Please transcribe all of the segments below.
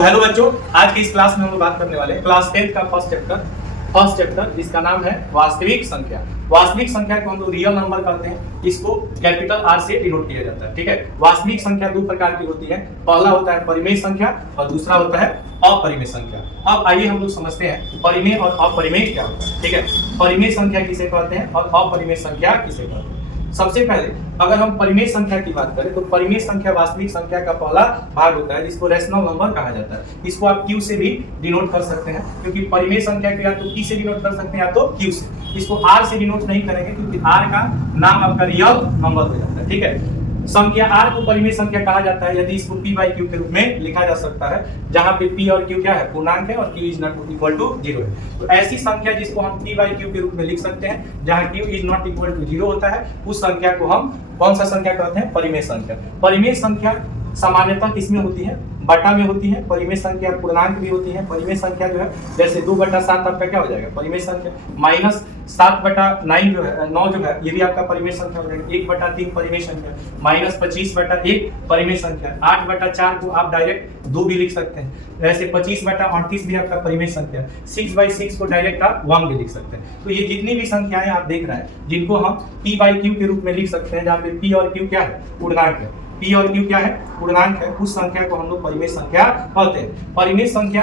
Hello बच्चों, आज की इस क्लास में हम लोग बात करने वाले हैं क्लास 10 का फर्स्ट चैप्टर जिसका नाम है वास्तविक संख्या। वास्तविक संख्या को हम लोग रियल नंबर कहते हैं। इसको कैपिटल आर से डिनोट किया जाता है। ठीक है, वास्तविक संख्या दो प्रकार की होती है। पहला होता है परिमेय संख्या और दूसरा होता है अपरिमेय संख्या। अब आइए हम लोग समझते हैं परिमेय और अपरिमेय क्या होता है। ठीक है, परिमेय संख्या किसे कहते हैं और अपरिमेय संख्या किसे कहते हैं। सबसे पहले अगर हम परिमेय संख्या की बात करें तो परिमेय संख्या वास्तविक संख्या का पहला भाग होता है जिसको रैशनल नंबर कहा जाता है। इसको आप Q से भी डिनोट कर सकते हैं, क्योंकि परिमेय संख्या को या तो P से डिनोट कर सकते हैं या तो Q से। इसको R से डिनोट नहीं करेंगे क्योंकि R का नाम आपका रियल नंबर हो जाता है। ठीक है, संख्या R को परिमेय संख्या कहा जाता है यदि इसको P by Q के रूप में लिखा जा सकता है, जहां पे P और Q क्या है, पूर्णांक है और Q is not equal to 0 है। तो ऐसी संख्या जिसको हम P by Q के रूप में लिख सकते हैं जहां Q is not equal to 0 होता है, उस संख्या को हम कौन सा संख्या कहते हैं, परिमेय संख्या। परिमेय संख्या सामान्यतः किसमें होती है, बटा में होती है। परिमेय संख्या पूर्णांक भी होती है। परिमेय संख्या जो है जैसे 2/7 आपका क्या हो जाएगा, परिमेय संख्या। माइनस 7/9 जो है 9 जो है ये भी आपका परिमेय संख्या हो जाएगा। 1/3 परिमेय संख्या। माइनस 25/1 परिमेय संख्या। 8/4 को आप डायरेक्ट 2 भी लिख सकते हैं। वैसे 25/38 भी आपका परिमेय संख्या। 6/6 को डायरेक्ट आप 1 भी लिख सकते हैं। तो ये जितनी भी संख्याएं आप देख रहे हैं जिनको हम P by Q के रूप में लिख सकते हैं, जहाँ पे P और Q क्या है, पूर्णांक है। P और Q क्या है, पूर्णांक है। उस संख्या को हम लोग परिमेय संख्या कहते हैं। परिमेय संख्या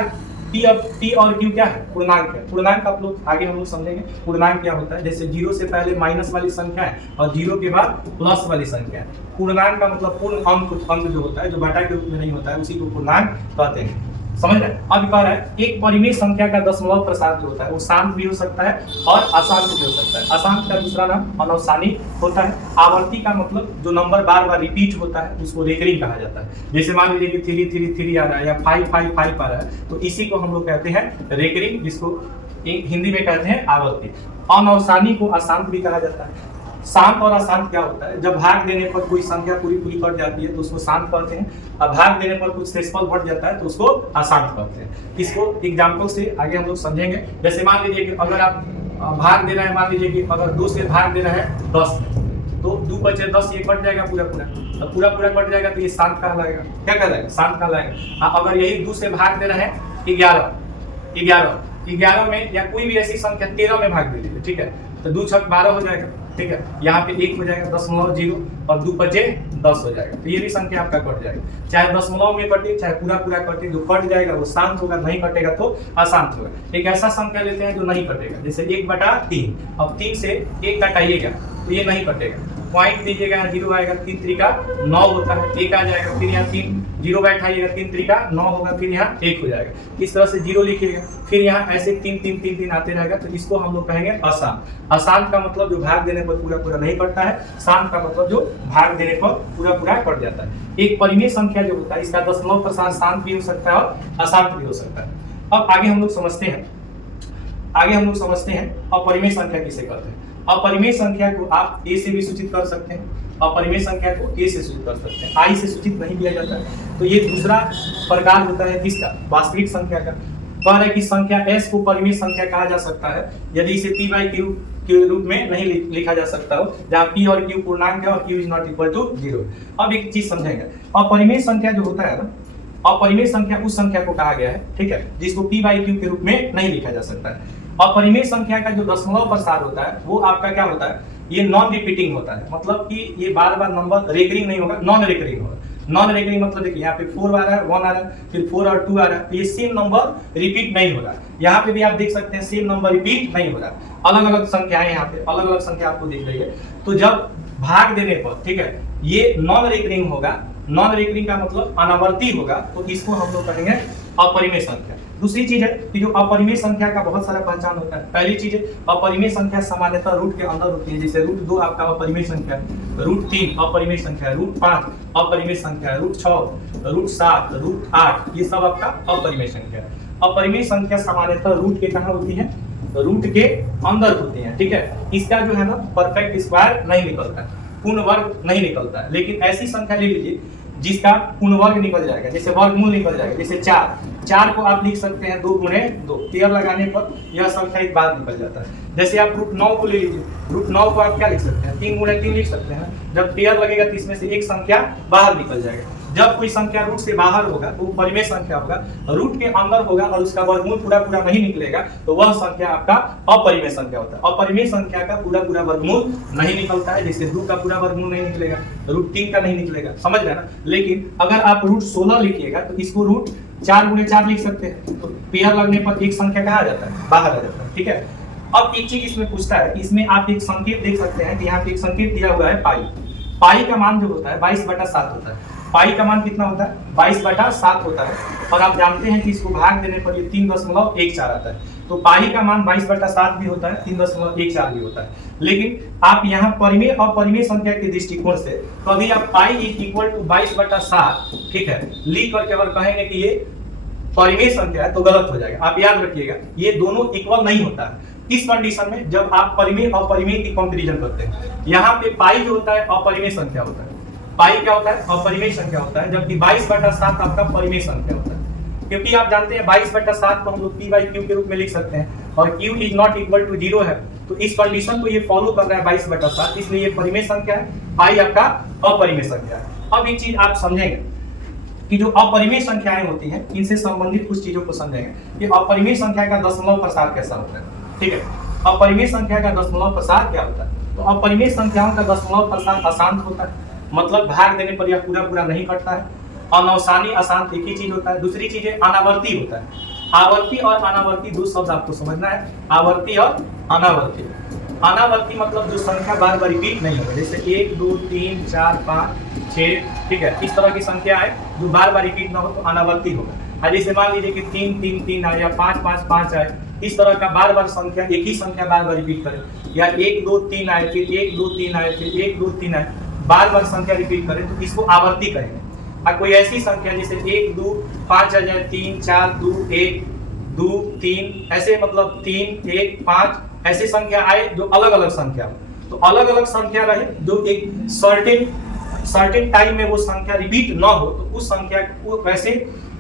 P और Q क्या है, पूर्णांक है। पूर्णांक आप लोग आगे हम लोग समझेंगे पूर्णांक क्या होता है। जैसे 0 से पहले माइनस वाली संख्या है और 0 के बाद प्लस वाली संख्या है। पूर्णांक का मतलब पूर्ण अंक जो होता है, जो बटा के रूप में नहीं होता है, उसी को पूर्णांक कहते हैं। समझ रहे हैं। अब कह रहा है एक परिमेय संख्या का दशमलव प्रसार जो होता है वो शांत भी हो सकता है और अशांत भी हो सकता है। अशांत का दूसरा नाम अनवसानी होता है। आवर्ती का मतलब जो नंबर बार बार रिपीट होता है उसको रेकरिंग कहा जाता है। जैसे मान लीजिए कि 333 आ रहा है या 555 आ रहा है, तो इसी को हम लोग कहते हैं रेकरिंग, जिसको हिंदी में कहते हैं आवर्ती। अनवसानी को अशांत भी कहा जाता है। शांत और अशांत क्या होता है, जब भाग देने पर कोई संख्या पूरी कट जाती है तो उसको शांत कहते हैं, और भाग देने पर कुछ शेषफल घट जाता है तो उसको अशांत कहते हैं। इसको एग्जांपल से आगे हम लोग समझेंगे। जैसे मान लीजिए कि अगर आप भाग दे रहे हैं, मान लीजिए कि अगर 2 से भाग दे रहे हैं 10 में, तो 2 बचे 10, ये कट जाएगा पूरा कट जाएगा तो ये शांत कहलाएगा। क्या कहलाएगा, शांत कहलाएगा। अगर यही 2 से भाग दे रहे हैं 11 में, या कोई भी ऐसी संख्या 13 में भाग दे दीजिए, ठीक है, तो 2 छक 12 हो जाएगा। ठीक है, यहाँ पे 1 हो जाएगा 0.0 और 2 बचे 10 हो जाएगा। तो ये भी संख्या आपका कट जाएगा, चाहे दशमलव में कटे चाहे पूरा कटे। जो कट जाएगा वो शांत होगा, नहीं कटेगा तो अशांत होगा। एक ऐसा संख्या लेते हैं जो नहीं कटेगा, जैसे 1/3। अब 3 से 1 घटाइएगा तो ये नहीं कटेगा। पॉइंट दीजिएगा, यहाँ 0 आएगा, 3 त्रिका 9 होता है, 1 आ जाएगा, फिर यहाँ 3 0 बैठाइएगा, 3 त्रिका 9 होगा, फिर यहाँ 1 हो जाएगा। इस तरह से 0 लिखिएगा, फिर यहाँ ऐसे 3 आते रहेगा, तो इसको हम लोग कहेंगे अशांत। अशांत का मतलब जो भाग देने पर पूरा नहीं कटता है। शांत का मतलब जो भाग देने पर पूरा कट जाता है। एक परिमेय संख्या जो होता है इसका दशमलव प्रसार शांत भी हो सकता है और अशांत भी हो सकता है। अब आगे हम लोग समझते हैं अपरिमेय संख्या किसे कहते हैं। अपरिमेय संख्या को आप A से भी सूचित कर सकते हैं। अपरिमेय संख्या को A से सूचित कर सकते हैं, I से सूचित नहीं किया जाता है। तो ये दूसरा प्रकार होता है किसका, वास्तविक संख्या का। कह रहा है कि संख्या S को परिमेय संख्या कहा जा सकता है यदि इसे P by Q के रूप में नहीं लिखा जा सकता हो, जहाँ P और Q पूर्णांक है और Q is not equal to 0। अब एक चीज समझेंगे, अपरिमेय संख्या जो होता है ना, अपरिमेय संख्या उस संख्या को कहा गया है, ठीक है, जिसको P by Q के रूप में नहीं लिखा जा सकता है। अपरिमेय संख्या का जो दशमलव प्रसार होता है वो आपका क्या होता है, ये नॉन रिपीटिंग होता है। मतलब कि ये बार नंबर रेकरिंग नहीं होगा, नॉन रेकरिंग होगा। नॉन रेकरिंग मतलब देखिए यहाँ पे 4 आ रहा है, 1 आ रहा है, फिर 4 और 2 आ रहा है, तो ये सेम नंबर रिपीट नहीं हो रहा है। यहाँ पे भी आप देख सकते हैं सेम नंबर रिपीट नहीं हो रहा है। अलग अलग संख्याएं यहाँ पे अलग अलग संख्या आपको दिख रही है। तो जब भाग देने पर, ठीक है, ये नॉन रेकरिंग होगा। नॉन रेकरिंग का मतलब अनावर्ती होगा, तो इसको हम लोग कहेंगे अपरिमेय संख्या। दूसरी चीज है कि जो अपरिमेय संख्या का बहुत सारा पहचान होता है। पहली चीज है अपरिमेय संख्या सामान्यतः रूट के अंदर होती है। जैसे √2 आपका अपरिमेय संख्या है, √3 अपरिमेय संख्या है, √5 अपरिमेय संख्या है, √6 √7 √8 ये सब आपका अपरिमेय संख्या है। अपरिमेय संख्या सामान्यतः रूट के कहाँ होती है, रूट के अंदर होती है। ठीक है, इसका जो है ना परफेक्ट स्क्वायर नहीं निकलता है, पूर्ण वर्ग नहीं निकलता है। लेकिन ऐसी संख्या ले लीजिए जिसका पूर्ण वर्ग निकल जाएगा, जैसे वर्गमूल निकल जाएगा। जैसे 4 को आप लिख सकते हैं 2 गुणे 2, पेयर लगाने पर यह संख्या एक बार निकल जाता है। जैसे आप √9 को ले लीजिए, √9 को आप क्या लिख सकते हैं, 3 गुणे 3 लिख सकते हैं। जब पेयर लगेगा तो इसमें से एक संख्या बाहर निकल जाएगा। जब कोई संख्या रूट से बाहर होगा तो वो परिमेय संख्या होगा, रूट के अंदर होगा और उसका वर्गमूल पूरा पूरा नहीं निकलेगा तो वह संख्या आपका अपरिमेय संख्या होता है। अपरिमेय संख्या का पूरा पूरा वर्गमूल नहीं निकलता है, जैसे 2 का पूरा वर्गमूल नहीं निकलेगा, रूट 3 का नहीं निकलेगा, समझ रहे हैं ना। लेकिन अगर आप रूट 16 लिखिएगा तो इसको रूट 4 गुणे 4 लिख सकते हैं, तो पेयर लगने पर एक संख्या कहाँ आ जाता है, बाहर आ जाता है, ठीक है। अब एक चीज इसमें पूछता है, इसमें आप एक संकेत देख सकते हैं कि यहाँ पे एक संकेत दिया हुआ है पाई। पाई का मान जो होता है 22/7 होता है। पाई का मान कितना होता है, 22/7 होता है। और आप जानते हैं कि इसको भाग देने पर ये 3.14 आता है। तो पाई का मान 22/7 भी होता है, 3.14 भी होता है। लेकिन आप यहाँ परिमेय और अपरिमेय संख्या के दृष्टिकोण से कभी आप पाई इक्वल टू 22/7, ठीक है, लिख करके अगर कहेंगे कि ये परिमेय संख्या है तो गलत हो जाएगा। आप याद रखिएगा ये दोनों इक्वल नहीं होता है। इस कंडीशन में जब आप परिमेय और अपरिमेय की कंपैरिजन करते हैं, यहाँ पे पाई जो होता है अपरिमेय संख्या होता है, पाई क्या होता है, अपरिमेय संख्या होता है, जबकि 22/7 आपका परिमेय संख्या होता है। क्योंकि आप जानते हैं 22/7 को हम लोग p/q के रूप में लिख सकते हैं और q is not equal to 0 है, तो इस कंडीशन को ये फॉलो कर रहा है 22/7, इसलिए ये परिमेय संख्या है, पाई आपका अपरिमेय संख्या है। अब एक चीज आप समझेंगे कि जो अपरिमेय संख्याएं होती हैं इनसे संबंधित कुछ चीजों को समझेंगे। ये अपरिमेय संख्या का दशमलव प्रसार कैसा होता है, ठीक है। अपरिमेय संख्या का दशमलव प्रसार क्या होता है, तो अपरिमेय संख्याओं का दशमलव प्रसार अशांत होता है, मतलब भाग देने पर यह पूरा पूरा नहीं कटता है। अनवसानी अशांत एक ही चीज होता है। दूसरी चीज है अनावर्ती होता है। आवर्ती और अनावर्ती दो शब्द आपको समझना है, आवर्ती और अनावर्ती। अनावर्ती मतलब जो संख्या बार बार रिपीट नहीं होगा, जैसे 1 2 3 4 5 6, ठीक है, इस तरह की संख्या है जो बार बार रिपीट ना हो तो अनावर्ती होगा। जैसे मान लीजिए कि 3 3 3 आए या 5 5 5 आए, इस तरह का बार बार संख्या एक ही संख्या बार बार रिपीट करे, या 1 2 3 आए फिर 1 2 3 आए फिर 1 2 3 आए, बार बार संख्या रिपीट करें तो इसको आवर्ती कहेंगे। और कोई ऐसी संख्या जैसे 1 2 5 आ जाए, 3 4 2 1 2 3, ऐसे मतलब 3 1 5 ऐसी संख्या आए जो अलग अलग संख्या हो, तो अलग अलग संख्या रहे जो एक सर्टेन टाइम में वो संख्या रिपीट ना हो, तो उस संख्या को वैसे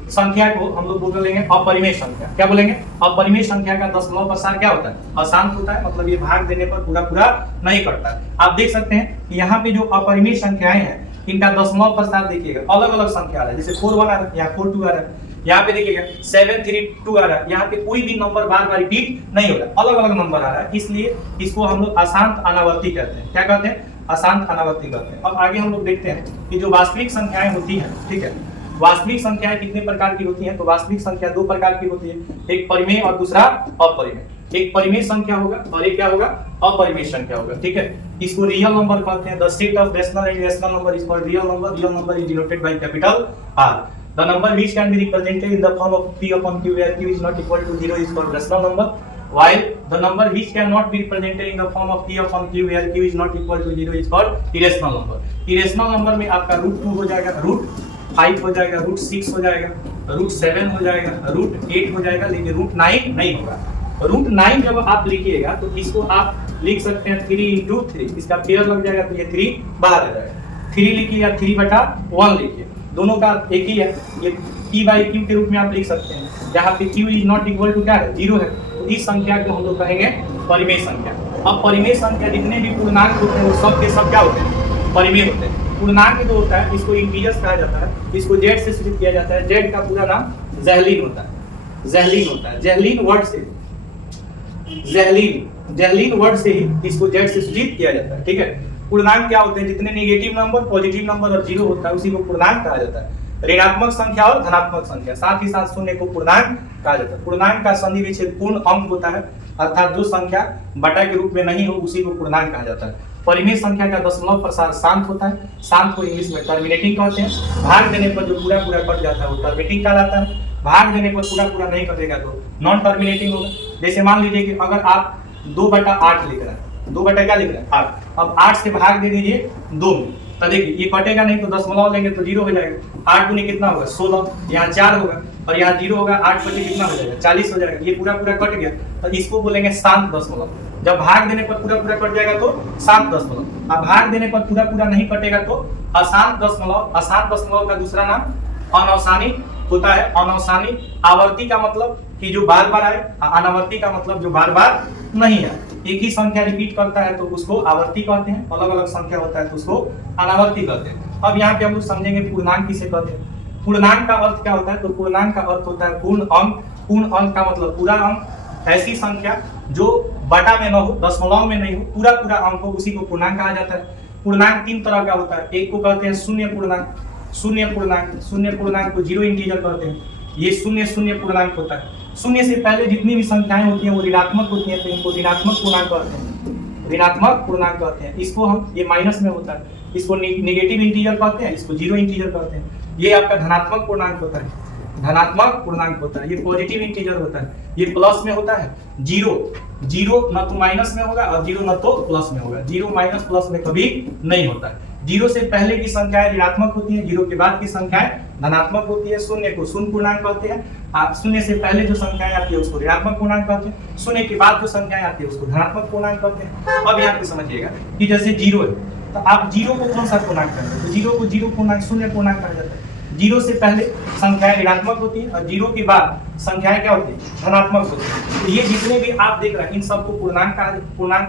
संख्या को हम लोग बोलेंगे अपरिमेय संख्या। क्या बोलेंगे, अपरिमेय संख्या का दशमलव प्रसार क्या होता है, अशांत होता है, मतलब ये भाग देने पर पूरा पूरा नहीं करता है। आप देख सकते हैं कि यहाँ पे जो अपरिमेय संख्याएं हैं इनका दशमलव प्रसार देखिएगा अलग अलग संख्या आ रहा है, जैसे 4 1 आ रहा है, यहाँ 4 2 आ रहा है, यहाँ पे देखिएगा 7 3 2 आ रहा है, यहाँ पे कोई भी नंबर बार बार रिपीट नहीं हो रहा, अलग अलग नंबर आ रहा है, इसलिए इसको हम लोग अशांत अनावर्ती कहते हैं। क्या कहते हैं, अशांत अनावर्ती कहते हैं। अब आगे हम लोग देखते हैं कि जो वास्तविक संख्याएं होती हैं, ठीक है, वास्तविक संख्याएं कितने प्रकार की होती हैं, तो वास्तविक संख्या 2 प्रकार की होती है, एक परिमेय और दूसरा अपरिमेय। एक परिमेय संख्या होगा और एक क्या होगा, अपरिमेय संख्या होगा, ठीक है। इसको रियल नंबर कहते हैं। The set of rational and irrational number is called real number. Real number is denoted by capital R. The number which can be represented in the form of p upon q where q is not equal to 0 is called rational number, while the number which cannot be represented in the form of p upon q where q is not equal to 0 is called irrational number. irrational number में आपका √2 हो जाएगा, √5 हो जाएगा, √6 हो जाएगा, √7 हो जाएगा, √8 हो जाएगा, लेकिन √9 नहीं होगा। √9 जब आप लिखिएगा तो इसको आप लिख सकते हैं 3 × 3, इसका पेयर लग जाएगा तो ये 3 बाहर आ जाएगा। 3 लिखिए या 3/1 लिखिए, दोनों का एक ही है, ये p/q के रूप में आप लिख सकते हैं। जहाँ पे q is not equal to क्या है, 0 है, तो इस संख्या को हम लोग कहेंगे परिमेय संख्या। अब परिमेय संख्या जितने भी पूर्णांक होते हैं वो सब के सब क्या होते हैं, परिमेय होते हैं। पूर्णांक जो होता है इसको इंटीजर्स कहा जाता है, इसको z से सूचित किया जाता है। z का पूरा नाम ज़हलीन होता है, ज़हलीन होता है। ज़हलीन वर्ड से, ज़हलीन वर्ड से ही इसको z से सूचित किया जाता है, ठीक है। पूर्णांक क्या होते हैं, जितने नेगेटिव नंबर, पॉजिटिव नंबर और 0 होता है उसी को पूर्णांक कहा जाता है। ऋणात्मक संख्या और धनात्मक संख्या, साथ ही साथ शून्य को पूर्णांक कहा जाता है। पूर्णांक का संधि विच्छेद पूर्ण अंक होता है, अर्थात जो संख्या बटा के रूप में नहीं हो उसी को पूर्णांक कहा जाता है। परिमेय संख्या का दशमलव प्रसार शांत होता है, शांत को इंग्लिश में टर्मिनेटिंग कहते हैं। भाग देने पर जो पूरा पूरा कट जाता है वो टर्मिनेटिंग कहलाता है। भाग देने पर पूरा पूरा नहीं कटेगा तो नॉन टर्मिनेटिंग होगा। जैसे मान लीजिए कि अगर आप 2/8 लिख रहे हैं, 2 बटा क्या लिख रहे हैं, 8, अब 8 से भाग दे दीजिए 2 में, तो देखिए ये कटेगा नहीं, तो दशमलव लेंगे तो 0 हो जाएगा। 8 दूनी कितना होगा, 16, यहाँ 4 होगा और यहाँ 0 होगा, 8 बचे कितना हो जाएगा, 40 हो जाएगा। ये पूरा पूरा कट गया तो इसको बोलेंगे शांत दशमलव। जब भाग देने पर पूरा पूरा कट जाएगा तो शांत दशमलव। अब भाग देने पर पूरा पूरा नहीं कटेगा तो अशांत दशमलव। अशांत दशमलव का दूसरा नाम अनवसानी होता है। अनवसानी, आवर्ती का मतलब कि जो बार बार आए, अनावर्ती का मतलब जो बार बार नहीं आए। एक ही संख्या रिपीट करता है तो उसको आवर्ती कहते हैं, अलग अलग संख्या होता है तो उसको अनावर्ती कहते हैं। अब यहाँ पे हम लोग समझेंगे पूर्णांक किसे कहते हैं। पूर्णांक का अर्थ क्या होता है? तो पूर्णांक का अर्थ होता है पूर्ण अंक। पूर्ण अंक का मतलब पूरा अंक, ऐसी संख्या जो बटा में न हो, दशमलव में नहीं हो, पूरा पूरा अंक हो, उसी को पूर्णांक कहा जाता है। पूर्णांक तीन तरह का होता है। एक को कहते हैं शून्य पूर्णांक। शून्य पूर्णांक, शून्य पूर्णांक को जीरो इंटीजर कहते हैं। ये शून्य शून्य पूर्णांक होता है। शून्य से पहले जितनी भी संख्याएं होती हैं वो ऋणात्मक होती हैं, तो इनको ऋणात्मक पूर्णांक कहते हैं। ऋणात्मक पूर्णांक कहते हैं। इसको हम, ये माइनस में होता है, इसको नेगेटिव इंटीजर कहते हैं, इसको जीरो इंटीजर कहते हैं। ये आपका धनात्मक पूर्णांक होता है, धनात्मक पूर्णांक होता है। ये पॉजिटिव इंटीजर होता है। ये प्लस में होता है। जीरो, जीरो न तो माइनस में होगा और जीरो न तो प्लस में होगा। जीरो माइनस प्लस में कभी नहीं होता है। जीरो से पहले की संख्याएं ऋणात्मक होती है, जीरो के बाद की संख्याएं धनात्मक होती है। शून्य को शून्य पूर्णांक कहते हैं। शून्य से पहले जो संख्याएं आती है उसको ऋणात्मक पूर्णांक कहते हैं। शून्य के बाद जो संख्याएं आती है उसको धनात्मक पूर्णांक कहते हैं। अब यहाँ पे समझिएगा कि जैसे जीरो है, तो आप जीरो को कौन सा पूर्णांक कहते हैं? तो जीरो को जीरो पूर्णांक, शून्य पूर्णांक कहा जाता है। जीरो से पहले संख्याएं ऋणात्मक होती है और जीरो के बाद संख्याएं क्या होती है? धनात्मक होती है। तो ये जितने भी आप देख रहे हैं इन सबको पूर्णांक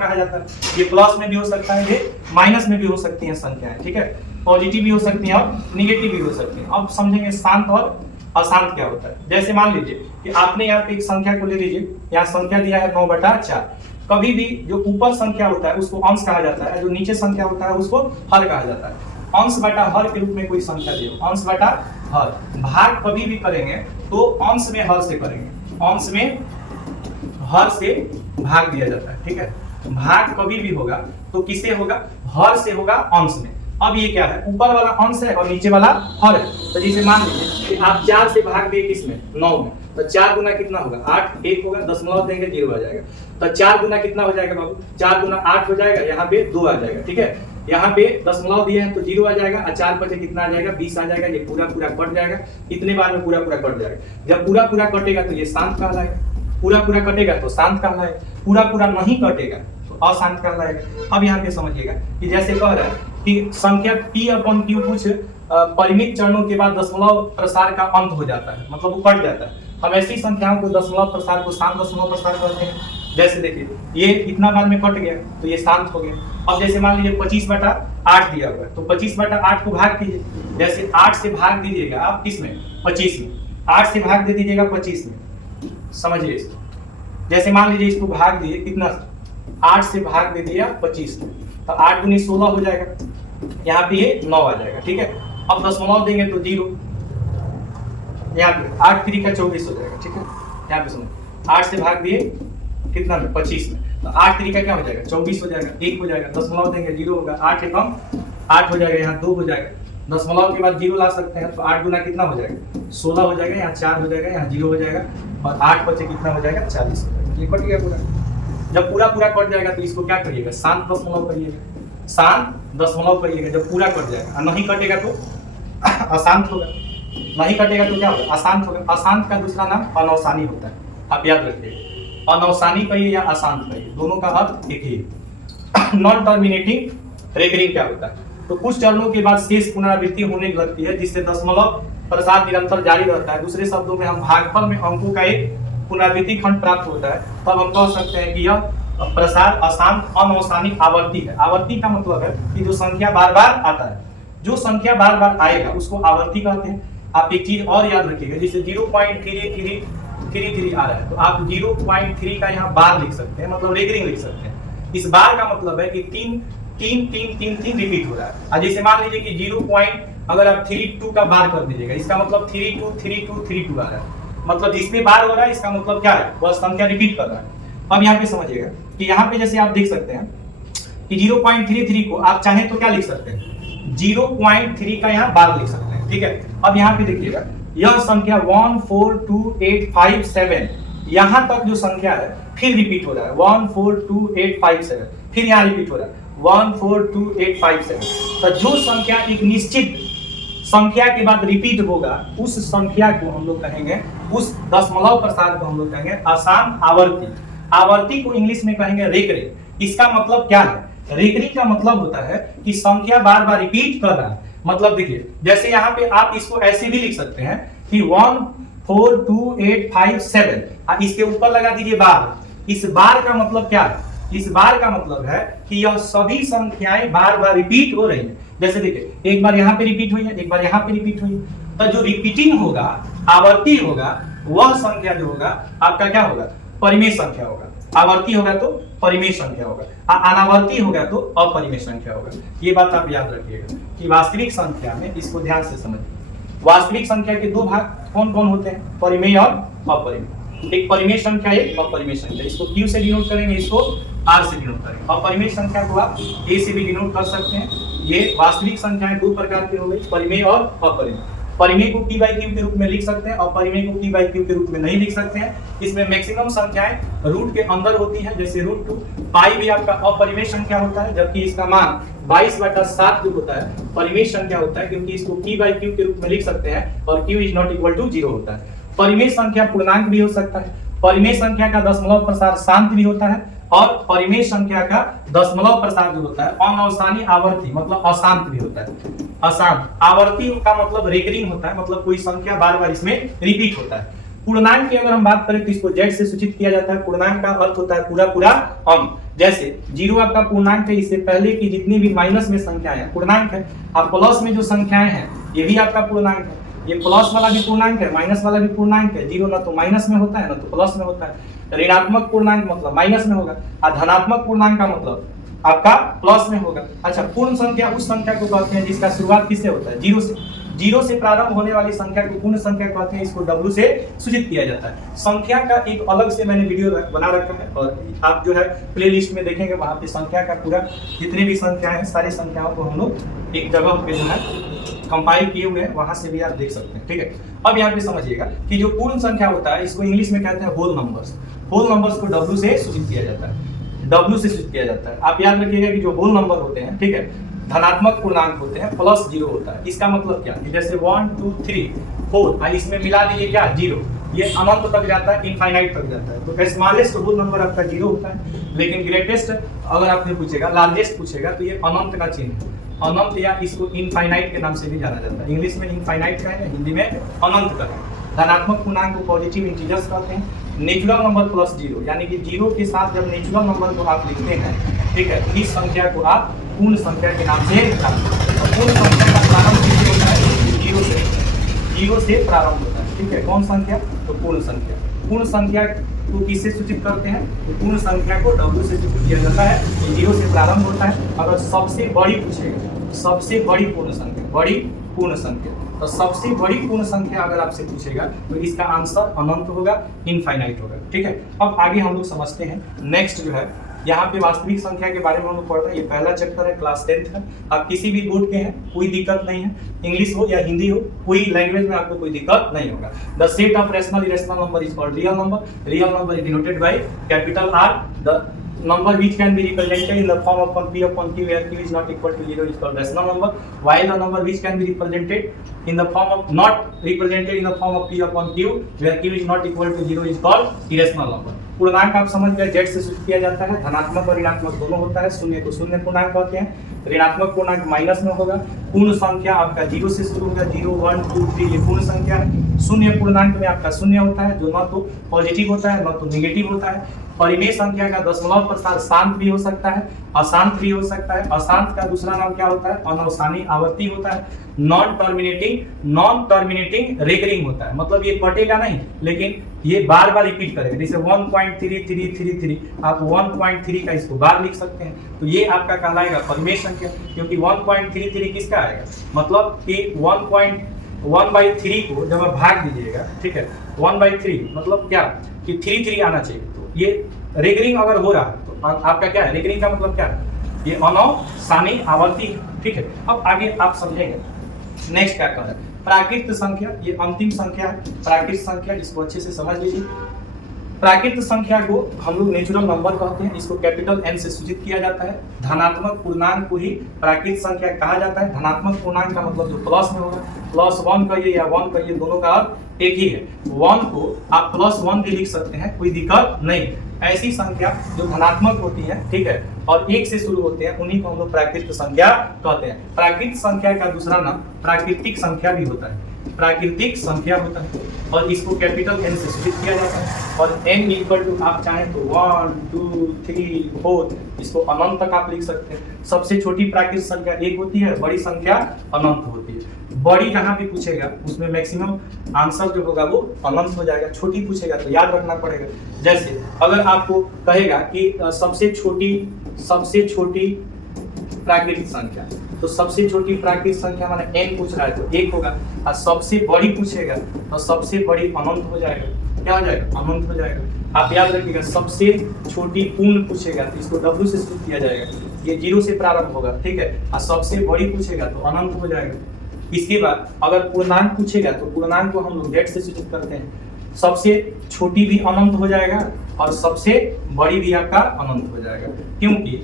कहा जाता है। ये प्लस में भी हो सकता है, ये माइनस में भी हो सकती हैं संख्याएं, ठीक है। पॉजिटिव भी हो सकती हैं और निगेटिव भी हो सकती हैं। अब समझेंगे शांत और अशांत क्या होता है। जैसे मान लीजिए कि आपने यहाँ पे एक संख्या को ले लीजिए, यहाँ संख्या दिया है 9/4। कभी भी जो ऊपर संख्या होता है उसको अंश कहा जाता है, जो नीचे संख्या होता है उसको हर कहा जाता है। अंश बटा हर के रूप में कोई संख्या दे, अंश बटा हर। भाग कभी भी करेंगे तो अंश में हर से करेंगे, अंश में हर से भाग दिया जाता है, ठीक है। भाग कभी भी होगा तो किससे होगा? हर से होगा, अंश में। अब ये क्या है? ऊपर वाला अंश है और नीचे वाला हर है। तो जैसे मान लीजिए कि आप 4 से भाग दिए किसमें? 9 में, तो 4 गुना कितना होगा? 8। 1 होगा, दशमलव देंगे, 0 आ जाएगा। तो 4 गुना कितना हो जाएगा बाबू? 4 गुना 8 हो जाएगा, यहाँ पे 2 आ जाएगा, ठीक है। यहाँ पे दशमलव दिए हैं तो 0 आ जाएगा और 4 बचे कितना आ जाएगा? 20 आ जाएगा। ये पूरा पूरा कट जाएगा। इतने बार में पूरा पूरा कट जाएगा। जब पूरा पूरा कटेगा तो ये शांत कहलाएगा, पूरा पूरा कटेगा तो शांत कहलाएगा, पूरा पूरा नहीं कटेगा तो अशांत कहलाएगा। अब यहाँ पे समझिएगा कि जैसे कह रहा है कि संख्या P/Q कुछ परिमित चरणों के बाद दशमलव प्रसार का अंत हो जाता है, मतलब वो कट जाता है। हम ऐसी संख्याओं को दशमलव प्रसार को शांत दशमलव प्रसार कहते हैं। जैसे देखिए ये इतना बार में कट गया तो ये शांत हो गया। अब जैसे मान लीजिए 25/8 दिया हुआ है, तो 25/8 को भाग कीजिए। जैसे 8 से भाग दीजिएगा आप किसमें? 25 में। 8 से भाग दे दीजिएगा 25 में, समझिए इसको। जैसे मान लीजिए इसको भाग दिए कितना? 8 से भाग दे दिया 25 में, तो 8 दूनी 16 हो जाएगा। यहाँ पे ये 9 आ जाएगा, ठीक है। अब दशमलव देंगे तो 0, यहाँ पे 8 3 का 24 हो जाएगा, ठीक है। यहाँ पे सुनो, 8 से भाग दिए कितना में? 25 में, तो 8 3 का क्या हो जाएगा? 24 हो जाएगा। 1 हो जाएगा, दशमलव देंगे 0 होगा। 8 एकम 8 हो जाएगा, यहाँ 2 हो जाएगा। दशमलव के बाद 0 ला सकते हैं, तो 8 गुना कितना हो जाएगा? 16 हो जाएगा। यहाँ 4 हो जाएगा, यहाँ 0 हो जाएगा और 8 बचे कितना हो जाएगा? 40 हो जाएगा। ये कट गया पूरा। जब पूरा पूरा कट जाएगा तो इसको क्या करिएगा? शांत दशमलव करिएगा, शांत दशमलव करिएगा जब पूरा कट जाएगा। और नहीं कटेगा तो अशांत होगा, नहीं कटेगा तो क्या होगा? अशांत होगा। अशांत का दूसरा नाम अनवसानी होता है, आप याद रखिए। अनवसानी कहिए या अशांत कहिए, दोनों का अर्थ एक ही। नॉन टर्मिनेटिंग रेकरिंग क्या होता है? तो कुछ चरणों के बाद शेष पुनरावृत्ति होने लगती है, जिससे दशमलव प्रसार निरंतर जारी रहता है। दूसरे शब्दों में हम भागफल में अंकों का एक पुनरावृत्ति खंड प्राप्त होता है, तब हम कह सकते हैं कि यह प्रसार अशांत अनवसानी आवर्ती है। आवर्ती का मतलब है कि जो संख्या बार बार आता है, जो संख्या बार बार आएगा उसको आवर्ती कहते हैं। आप एक चीज और याद रखिएगा, जैसे 0.3333 आ रहा है तो आप 0.3 का यहाँ बार लिख सकते हैं, मतलब रेकरिंग लिख सकते हैं। इस बार का मतलब है कि 3 रिपीट हो रहा है। और जैसे मान लीजिए कि 0. अगर आप 32 का बार कर दीजिएगा, इसका मतलब 32 आ रहा है, मतलब जिसमें बार हो रहा है इसका मतलब क्या है? वह संख्या रिपीट कर रहा है। अब यहाँ पे समझिएगा कि यहाँ पे जैसे आप देख सकते हैं कि 0.33 को आप चाहें तो क्या लिख सकते हैं? 0.3 का यहाँ बार लिख सकते हैं, ठीक है। अब यहाँ पे देखिएगा यह संख्या 142857, यहाँ तक जो संख्या है फिर रिपीट हो रहा है 142857, फिर यहाँ रिपीट हो रहा है 142857। तो जो संख्या एक निश्चित संख्या के बाद रिपीट होगा उस संख्या को हम लोग कहेंगे, उस दशमलव प्रसार को हम लोग कहेंगे अशांत आवर्ती। आवर्ती को इंग्लिश में कहेंगे रेकरिंग। इसका मतलब क्या है? रेकरिंग का मतलब होता है कि संख्या बार बार रिपीट कर रहा है। मतलब देखिए जैसे यहाँ पे आप इसको ऐसे भी लिख सकते हैं कि 142857, इसके ऊपर लगा दीजिए बार। इस बार का मतलब क्या है? इस बार का मतलब है कि यह सभी संख्याएं बार बार रिपीट हो रही हैं। जैसे देखिए एक बार यहाँ पे रिपीट हुई है, एक बार यहाँ पे रिपीट हुई है, तो जो रिपीटिंग होगा, आवर्ती होगा, वह संख्या जो होगा आपका क्या होगा, परिमेय संख्या होगा। आवर्ती होगा तो परिमेय संख्या होगा, अनावर्ती होगा तो अपरिमेय संख्या होगा। ये बात आप याद रखिएगा कि वास्तविक संख्या में, इसको ध्यान से समझिए, वास्तविक संख्या के दो भाग कौन कौन होते हैं, परिमेय और अपरिमेय। एक परिमेय संख्या, एक अपरिमेय संख्या। इसको Q से डिनोट करेंगे, इसको R से डिनोट करेंगे। अपरिमेय संख्या को आप A से भी डिनोट कर सकते हैं। ये वास्तविक संख्याएं दो प्रकार की हो गई, परिमेय और अपरिमेय। परिमेय को P by Q के रूप में लिख सकते हैं और परिमेय को P by Q के रूप में नहीं लिख सकते हैं। इसमें मैक्सिमम संख्याएं रूट के अंदर होती हैं, जैसे √2। पाई भी आपका अपरिमेय संख्या होता है, जबकि इसका मान 22/7 जो होता है परिमेय संख्या होता है, क्योंकि इसको P by Q के रूप में लिख सकते हैं और Q is not equal to 0 होता है। परिमेय संख्या पूर्णांक भी हो सकता है, परिमेय संख्या का दशमलव प्रसार शांत भी होता है, और परिमेय संख्या का दशमलव प्रसार जो होता है अनवसानी आवर्ती मतलब अशांत भी होता है। अशांत आवर्ती का मतलब रेकरिंग होता है, मतलब कोई संख्या बार बार इसमें रिपीट होता है। पूर्णांक की अगर हम बात करें तो इसको Z से सूचित किया जाता है। पूर्णांक का अर्थ होता है पूरा पूरा अंक। जैसे 0 आपका पूर्णांक है, इससे पहले की जितनी भी माइनस में संख्याएं हैं पूर्णांक है, और प्लस में जो संख्याएं हैं ये भी आपका पूर्णांक है। ये प्लस वाला भी पूर्णांक है, माइनस वाला भी पूर्णांक है। 0 ना तो माइनस में होता है ना तो प्लस में होता है। ऋणात्मक पूर्णांक मतलब माइनस में होगा, और धनात्मक पूर्णांक का मतलब आपका प्लस में होगा। अच्छा, पूर्ण संख्या उस संख्या को कहते हैं जिसका शुरुआत किससे होता है, 0 से। 0 से प्रारंभ होने वाली संख्या को पूर्ण संख्या कहते हैं, इसको W से सूचित किया जाता है। संख्या का एक अलग से मैंने वीडियो बना रखा है, और आप जो है प्लेलिस्ट में देखेंगे, वहां पे संख्या का पूरा जितनी भी संख्याएं हैं सारी संख्याओं को हम लोग एक जगह पे जो है कंपाइल किए हुए हैं, वहां से भी आप देख सकते हैं। ठीक है, अब यहाँ पे समझिएगा कि जो पूर्ण संख्या होता है इसको इंग्लिश में कहते हैं होल नंबर्स। होल नंबर्स को W से सूचित किया जाता है, W से सूचित किया जाता है। आप याद रखिएगा कि जो होल नंबर होते हैं, ठीक है, धनात्मक पूर्णांक होते हैं, प्लस 0 होता है। इसका मतलब क्या है, जैसे 1 2 3 4 इसमें मिला दीजिए क्या 0, ये अनंत तक जाता है, इनफाइनाइट तक जाता है। तो स्मॉलेस्ट होल नंबर आपका 0 होता है, लेकिन ग्रेटेस्ट अगर आपने पूछेगा, लार्जेस्ट पूछेगा तो ये अनंत का चिन्ह है। अनंत या इसको इनफाइनाइट के नाम से भी जाना जाता है। इंग्लिश में इनफाइनाइट का है, हिंदी में अनंत का है। धनात्मक पूर्णांक को पॉजिटिव इंटीजर्स कहते हैं। नेचुरल नंबर प्लस 0, यानी कि 0 के साथ जब नेचुरल नंबर को आप लिखते हैं, ठीक है, तो इस संख्या को आप पूर्ण संख्या के नाम से जानते हैं। और पूर्ण संख्या का प्रारंभ किससे होता है, 0 से। 0 से प्रारंभ होता है, ठीक है। कौन संख्या, तो पूर्ण संख्या। पूर्ण संख्या को किससे सूचित करते हैं, तो पूर्ण संख्या को W से सूचित किया जाता है। 0 से प्रारंभ होता है। अगर सबसे बड़ी पूछेगा, सबसे बड़ी पूर्ण संख्या, बड़ी पूर्ण संख्या, तो सबसे बड़ी पूर्ण संख्या अगर आपसे पूछेगा तो इसका आंसर अनंत होगा, इनफाइनाइट होगा। ठीक है, अब आगे हम लोग समझते हैं। नेक्स्ट जो है यहाँ पे वास्तविक संख्या के बारे में हम लोग पढ़ रहे हैं। ये पहला चैप्टर है, क्लास 10th है। आप किसी भी बोर्ड के हैं कोई दिक्कत नहीं है, इंग्लिश हो या हिंदी हो, कोई लैंग्वेज में आपको कोई दिक्कत नहीं होगा। The set of rational irrational number is called real number. Real number is denoted by capital R। The number which can be represented in the form of P upon Q where Q is not equal to 0 is called rational number, while the number which can be represented in the form of not represented in the form of P upon Q where Q is not equal to 0 is called irrational number। पूर्णांक आप समझ गए, Z से सूचित किया जाता है। धनात्मक और ऋणात्मक दोनों होता है। शून्य को शून्य पूर्णांक कहते हैं, ऋणात्मक पूर्णांक माइनस में होगा। पूर्ण संख्या आपका 0 से शुरू होगा, 0 1 2 3 ये पूर्ण संख्या है। शून्य पूर्णांक में आपका शून्य होता है, जो न तो पॉजिटिव होता है न तो नेगेटिव होता है। परिमेय संख्या का दशमलव प्रसार शांत भी हो सकता है, अशांत भी हो सकता है। अशांत का दूसरा नाम क्या होता है, अनवसानी आवर्ती होता है। नॉन टर्मिनेटिंग रेकरिंग होता है, मतलब ये कटेगा नहीं लेकिन ये बार बार रिपीट करेगा। जैसे 1.3333 आप 1.3 का इसको बार लिख सकते हैं, तो ये आपका कहलाएगा परिमेय संख्या, क्योंकि 1.33 किसका आएगा, मतलब कि 1/3 को जब आप भाग दीजिएगा, ठीक है, 1/3 मतलब क्या कि 3 आना चाहिए। तो ये रेकरिंग अगर हो रहा है तो आपका क्या है, रेकरिंग का मतलब क्या है, ये अनवसानी आवर्ती है। ठीक है, अब आगे आप समझेंगे। नेक्स्ट क्या कह रहा है, प्राकृत संख्या, ये अंतिम संख्या है। प्राकृत संख्या, इसको अच्छे से समझ लीजिए। प्राकृत संख्या को हम लोग नेचुरल नंबर कहते हैं, इसको कैपिटल N से सूचित किया जाता है। धनात्मक पूर्णांक को ही प्राकृत संख्या कहा जाता है। धनात्मक पूर्णांक का मतलब जो प्लस में होगा, +1 कहिए या 1 कहिए, दोनों का अर्थ एक ही है। 1 को आप +1 भी लिख सकते हैं, कोई दिक्कत नहीं। ऐसी संख्या जो धनात्मक होती है, ठीक है, और 1 से शुरू होते हैं, उन्हीं को हम लोग प्राकृत संख्या कहते हैं। प्राकृत संख्या का दूसरा नाम प्राकृतिक संख्या भी होता है। प्राकृतिक संख्या होता है और इसको कैपिटल N से सूचित किया जाता है। और n इक्वल टू आप चाहें तो 1 2 3 4 इसको अनंत तक आप लिख सकते हैं। सबसे छोटी प्राकृतिक संख्या 1 होती है, बड़ी संख्या अनंत होती है। बड़ी जहां भी पूछेगा उसमें मैक्सिमम आंसर जो होगा वो अनंत हो जाएगा। छोटी पूछेगा तो याद रखना पड़ेगा। जैसे अगर आपको कहेगा कि सबसे छोटी प्राकृतिक संख्या, तो सबसे छोटी प्राकृतिक संख्या माने n पूछ रहा है तो 1 होगा। और सबसे बड़ी पूछेगा तो सबसे बड़ी अनंत हो जाएगा। क्या हो जाएगा? अनंत हो जाएगा। आप याद रखिएगा, सबसे छोटी पूर्ण पूछेगा तो इसको w से शुरू किया जाएगा, ये 0 से प्रारंभ होगा, ठीक है। और सबसे बड़ी पूछेगा तो अनंत हो जाएगा। इसके बाद अगर पूर्णांक पूछेगा तो पूर्णांक को हम लोग z से सूचित करते हैं। सबसे छोटी भी अनंत हो जाएगा और सबसे बड़ी भी आपका अनंत हो जाएगा। क्योंकि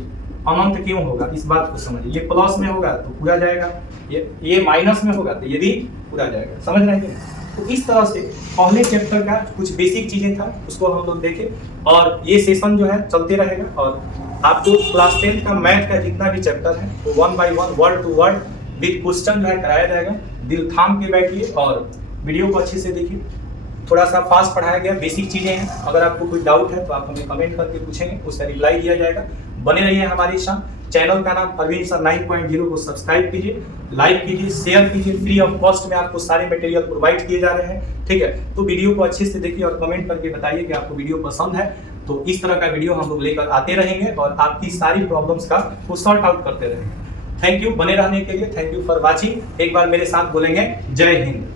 अनंत क्यों होगा इस बात को समझिए। ये प्लस में होगा तो पूरा जाएगा, ये माइनस में होगा तो ये भी पूरा जाएगा। समझ रहे हैं? तो इस तरह से पहले चैप्टर का कुछ बेसिक चीजें था उसको हम लोग देखें और ये सेशन जो है चलते रहेगा। और आपको क्लास 10 का मैथ का जितना भी चैप्टर है वो 1 by 1 word to word with question जो है कराया जाएगा। दिल थाम के बैठिए और वीडियो को अच्छे से देखिए। थोड़ा सा फास्ट पढ़ाया गया, बेसिक चीजें हैं। अगर आपको कोई डाउट है तो आप हमें कमेंट करके पूछेंगे, उसका रिप्लाई दिया जाएगा। बने रहिए हमारे साथ। चैनल का नाम अरविंद सर 9.0 को सब्सक्राइब कीजिए, लाइक कीजिए, शेयर कीजिए। फ्री ऑफ कॉस्ट में आपको सारे मटेरियल प्रोवाइड किए जा रहे हैं, ठीक है। तो वीडियो को अच्छे से देखिए और कमेंट करके बताइए कि आपको वीडियो पसंद है। तो इस तरह का वीडियो हम लोग लेकर आते रहेंगे और आपकी सारी प्रॉब्लम्स का वो सॉर्ट आउट करते रहेंगे। थैंक यू बने रहने के लिए। Thank you for watching. एक बार मेरे साथ बोलेंगे जय हिंद।